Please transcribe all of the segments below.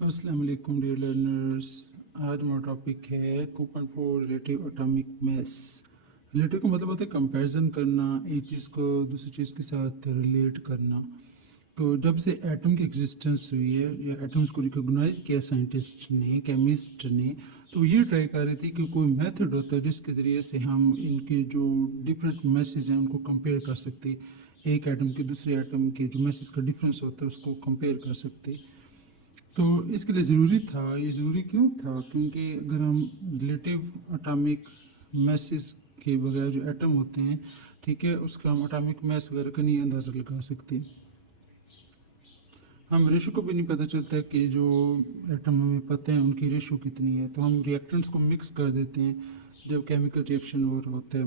अस्सलाम वालेकुम dear learners. आज हमारा टॉपिक है 2.4 रिलेटिव एटॉमिक मास। रिलेटिव का मतलब होता है कंपैरिजन करना, एक चीज़ को दूसरी चीज़ के साथ रिलेट करना। तो जब से एटम की एग्जिस्टेंस हुई है या एटम्स को रिकॉग्नाइज किया साइंटिस्ट ने, केमिस्ट ने, तो ये ट्राई कर रही थी कि कोई मेथड होता है जिसके ज़रिए से हम इनके जो डिफरेंट मैसेज हैं उनको कंपेयर कर सकते, एक एटम के दूसरे एटम के जो मैसेज का डिफरेंस होता है उसको कंपेयर कर सकते। तो इसके लिए ज़रूरी था, ये ज़रूरी क्यों था? क्योंकि अगर हम रिलेटिव एटॉमिक मैसेज के बगैर जो एटम होते हैं, ठीक है, उसका हम एटॉमिक मैस वगैरह का नहीं अंदाज़ा लगा सकते। हम रेशो को भी नहीं पता चलता कि जो एटम हमें पता है उनकी रेशो कितनी है, तो हम रिएक्टेंट्स को मिक्स कर देते हैं जब केमिकल रिएक्शन और होता है।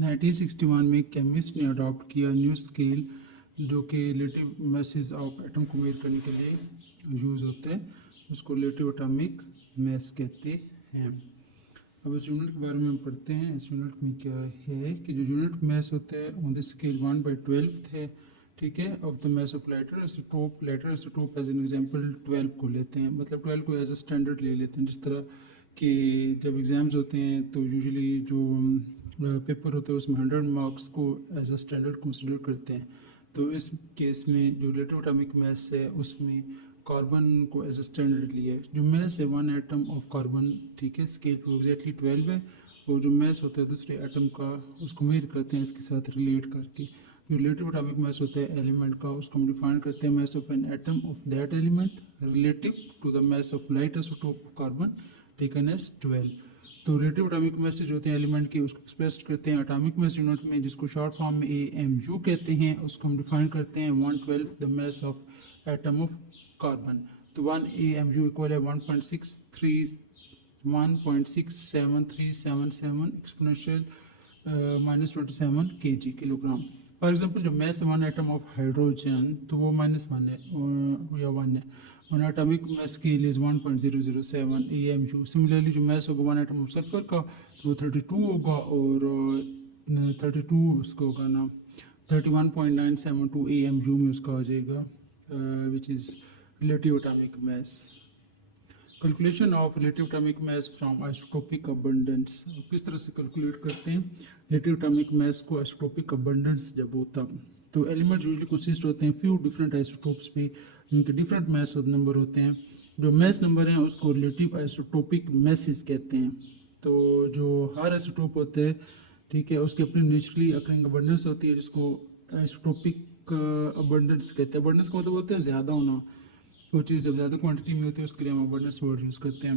1961 में केमिस्ट ने अडॉप्ट किया न्यू स्केल जो कि रिलेटिव मैसेज ऑफ एटम को मेजर करने के लिए यूज़ होता है, उसको रिलेटिव एटॉमिक मैस कहते हैं। अब इस यूनिट के बारे में हम पढ़ते हैं। इस यूनिट में क्या है कि जो यूनिट मैस होता है ऑन द स्केल 1/12 है, ठीक है, of the mass of lighter isotope. Lighter isotope as an example 12 को लेते हैं, मतलब 12 को एज अ स्टैंडर्ड ले लेते हैं। जिस तरह कि जब एग्ज़ाम्स होते हैं तो यूजुअली जो पेपर होता है उसमें 100 मार्क्स को एज अ स्टैंडर्ड कंसिडर करते हैं। तो इस केस में जो रिलेटिव एटॉमिक मास है उसमें कार्बन को एज अ स्टैंडर्ड लिया है। जो मास है वन एटम ऑफ कार्बन, ठीक है, स्केल पर एग्जैक्टली 12 है, और जो मास होता है दूसरे एटम का उसको मेजर करते हैं इसके साथ रिलेट करके। जो रिलेटिव एटॉमिक मास होता है एलिमेंट का, उसको हम डिफाइन करते हैं mass of an atom of that element relative to the mass of light isotope of carbon taken as 12। तो रिलेटिव एटॉमिक मास जो होते हैं एलिमेंट के, उसको एक्सप्रेस करते हैं एटॉमिक मास यूनिट में, जिसको शॉर्ट फॉर्म में AMU कहते हैं। उसको हम डिफाइन करते हैं 1/12 the mass of atom of carbon. तो 1 AMU इक्वल है 1.63737 exponential -27 kg kilogram. For example जो mass one atom of hydrogen तो वो -1 है या 1 है। One atomic mass scale is 1.007 AMU। Similarly जो मास होगा वन एटम ऑफ सल्फर का तो वो 32 होगा, और 32 उसका होगा ना 31.972 AMU में उसका आ जाएगा, which is relative atomic mass. Calculation of relative atomic mass from isotopic abundance. किस तरह से कैलकुलेट करते हैं रिलेटिव एटॉमिक मास को आइसोटोपिक अबंडेंस जब होता? तो एलिमेंट यूजुअली कंसिस्ट होते हैं फ्यू डिफरेंट आइसोटोप्स पे, उनके डिफरेंट मास नंबर होते हैं। जो मास नंबर हैं उसको रिलेटिव आइसोटोपिक मासेस कहते हैं। तो जो हर आइसोटोप होते हैं, ठीक है, उसकी अपनी नेचुरली अकरिंग अबंडेंस होती है जिसको आइसोटोपिक अबंडेंस कहते हैं। अबंडेंस का मतलब होता है ज़्यादा होना, वो चीज़ जब ज़्यादा क्वांटिटी में होती है उसके लिए हम अबंडेंस वर्ड यूज़ करते हैं।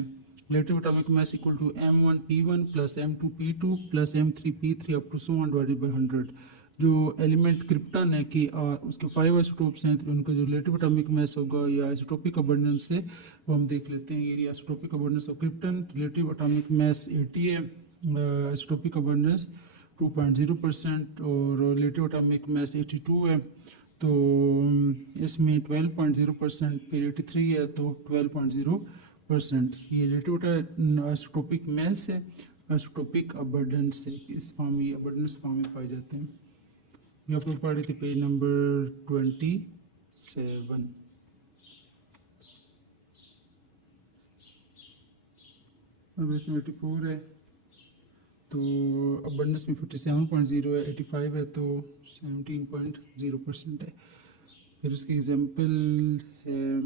Relative atomic mass equal to M1P1 plus M2P2 plus M3P3 up to so on divided by 100। जो एलिमेंट क्रिप्टन है कि उसके 5 आइसोटोप्स हैं, तो उनका जो रिलेटिव एटॉमिक मास होगा या आइसोटोपिक अबंडेंस है वो हम देख लेते हैं। ये isotopic abundance of krypton, relative atomic मास 80 है, आइसोटोपिक अबंडेंस 2.0%, और रिलेटिव एटॉमिक मास 82 है। तो इसमें 12.0% फिर 83 है तो 12.0%। ये रिलेटिव आइसोटोपिक मास है, आइसोटोपिक अबंडेंस है, इस फॉर्म में अबंडेंस फॉर्म में पाए जाते हैं। ये आप लोग पढ़ रहे थे पेज नंबर 27। अब इसमें 84 है तो अबंडेंस में 57.0 है, 85 है तो 17.0% है। फिर इसकी एग्जांपल है,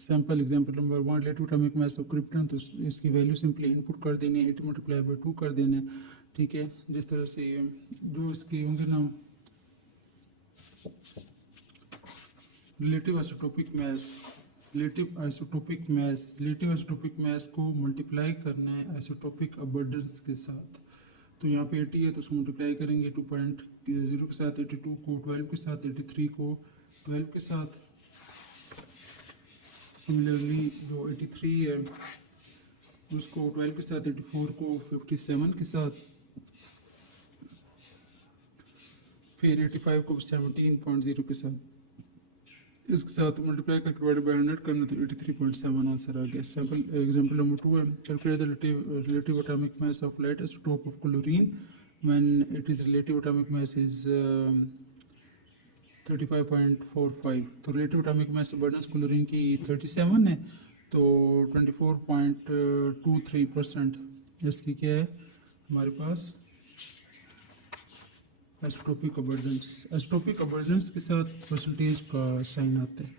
sample example number 1 relative atomic mass of krypton. तो इसकी वैल्यू सिंपली इनपुट कर देनी है, 80 मल्टीप्लाई बाई 2 कर देना है, ठीक है। जिस तरह से जो इसके होंगे ना relative isotopic mass, relative isotopic mass को मल्टीप्लाई करना है आइसोटोपिक अबंडेंस के साथ। तो यहाँ पे 80 है तो उसको मल्टीप्लाई करेंगे 2.0 के साथ, 82 को 12 के साथ, 83 को 12 के साथ। सिमिलरली जो 83 है उसको 12 के साथ, 84 को 57 के साथ, फिर 85 को 17.0 के साथ, इसके साथ मल्टीप्लाई करके डिवाइडेड बाय 100 करना तो 83.7 आंसर आ गया। सैम्पल एग्जांपल नंबर 2 है, calculate the relative atomic mass of light isotope of chlorine when it is relative atomic mass is 35.45। तो रिलेटिव एटॉमिक मास अबंडेंस क्लोरीन की 37 है, तो 24.23%। इसकी क्या है हमारे पास आइसोटोपिक अबंडेंस। आइसोटोपिक अबंडेंस के साथ परसेंटेज का साइन आता है।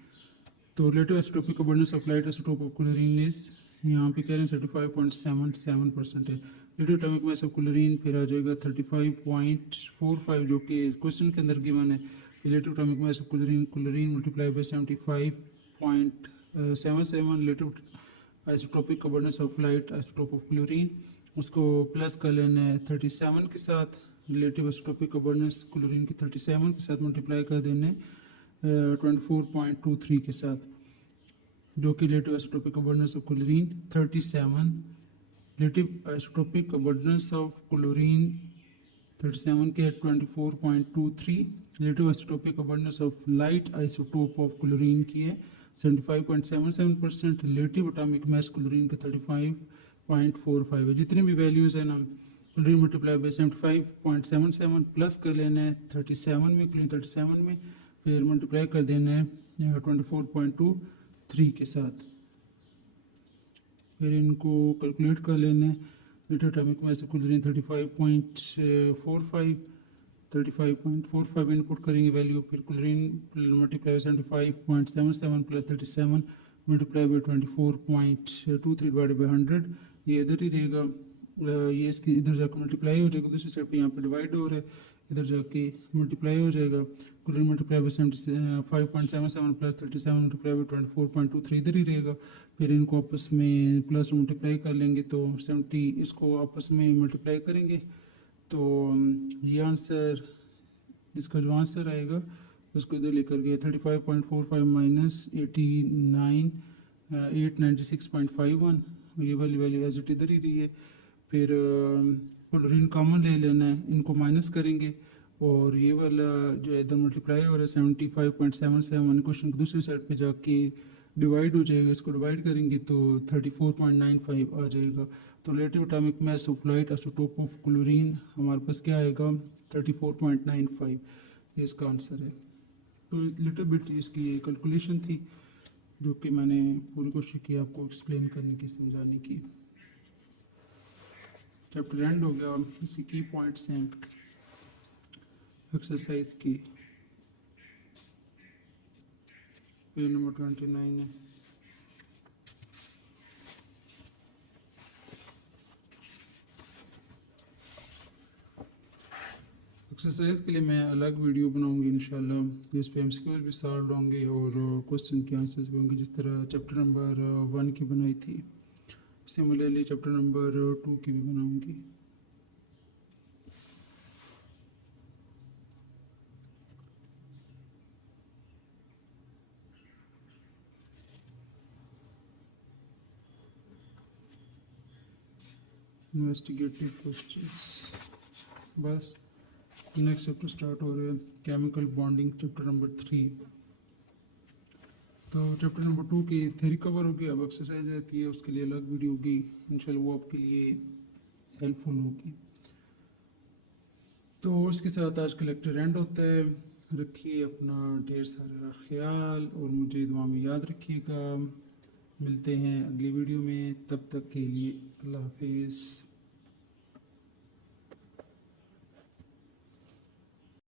तो relative isotopic abundance of light isotope of chlorine is, यहाँ पे कह रहे हैं 35.77% है। Relative atomic mass of chlorine फिर आ जाएगा 35.45, जो कि क्वेश्चन के अंदर गिवन है। Relative atomic mass of chlorine, chlorine multiply by 75.77 relative isotopic abundance of light isotope of chlorine, उसको प्लस कर लेना है 37 के साथ। रिलेटिव आइसोटोपिक अबंडेंस क्लोरीन की 37 के साथ मल्टीप्लाई कर देने 24.23 के साथ, जो कि relative isotopic abundance of chlorine 37, relative isotopic abundance of chlorine 37 के 24.23, relative isotopic abundance of light isotope of chlorine की है 75.77%, रिलेटिव एटॉमिक मास क्लोरीन के 35.45 है। जितनी भी वैल्यूज़ है ना, क्लोरीन मल्टीप्लाई बाई 75.77 प्लस कर लेना है 37 में, क्लोरीन 37 में, फिर मल्टीप्लाई कर देना है 24.23 के साथ, फिर इनको कैलकुलेट कर लेना है। रिलेटिव एटॉमिक मास क्लोरीन 35.45 इनपुट करेंगे वैल्यू, फिर chlorine multiply 75.77 plus 37 multiply by 24.23 divided by 100, ये इधर ही रहेगा, ये इसकी इधर जाकर मल्टीप्लाई हो जाएगा, दूसरी साइड पे यहाँ पे डिवाइड हो रहा है, इधर जाके मल्टीप्लाई हो जाएगा। Chlorine multiply by 75.77 plus 37 multiply by 24.23 इधर ही रहेगा। फिर इनको आपस में प्लस मल्टीप्लाई कर लेंगे, तो 70 इसको आपस में मल्टीप्लाई करेंगे, तो ये आंसर, इसका जो आंसर आएगा उसको इधर लेकर गए 35.45 माइनस 896.51, ये वाली वैल्यू एज इट इधर ही रही है। फिर क्लोरीन कॉमन ले लेना है, इनको माइनस करेंगे, और ये वाला जो है इधर मल्टीप्लाई हो रहा है 75.77 क्वेश्चन की दूसरी साइड पे जाके डिवाइड हो जाएगा, इसको डिवाइड करेंगे तो 34.95 आ जाएगा। तो relative atomic mass of light isotope of chlorine हमारे पास क्या आएगा 34.95, ये इसका आंसर है। तो लिटिल बिट इसकी ये कैलकुलेशन थी, जो कि मैंने पूरी कोशिश की आपको एक्सप्लेन करने की, समझाने की। चैप्टर एंड हो गया, इसकी की पॉइंट्स हैं एक्सरसाइज की, पेज नंबर 29 है। एक्सरसाइज के लिए मैं अलग वीडियो बनाऊंगी इंशाल्लाह, जिस पे एमसीक्यूज भी सॉल्व होंगे और क्वेश्चन के आंसर्स भी होंगे, जिस तरह चैप्टर नंबर 1 की बनाई थी। सिमिलरली चैप्टर नंबर 2 की भी बनाऊंगी। इन्वेस्टिगेटिव क्वेश्चंस, बस नेक्स्ट चैप्टर स्टार्ट हो रहा है, केमिकल बॉन्डिंग, चैप्टर नंबर 3। तो चैप्टर नंबर 2 की थ्योरी कवर होगी, अब एक्सरसाइज रहती है, उसके लिए अलग वीडियो होगी इंशाल्लाह, वो आपके लिए हेल्पफुल होगी। तो इसके साथ आज का लेक्चर एंड होता है। रखिए अपना ढेर सारा ख्याल और मुझे दुआ में याद रखिएगा। मिलते हैं अगली वीडियो में, तब तक के लिए अल्लाह हाफिज़।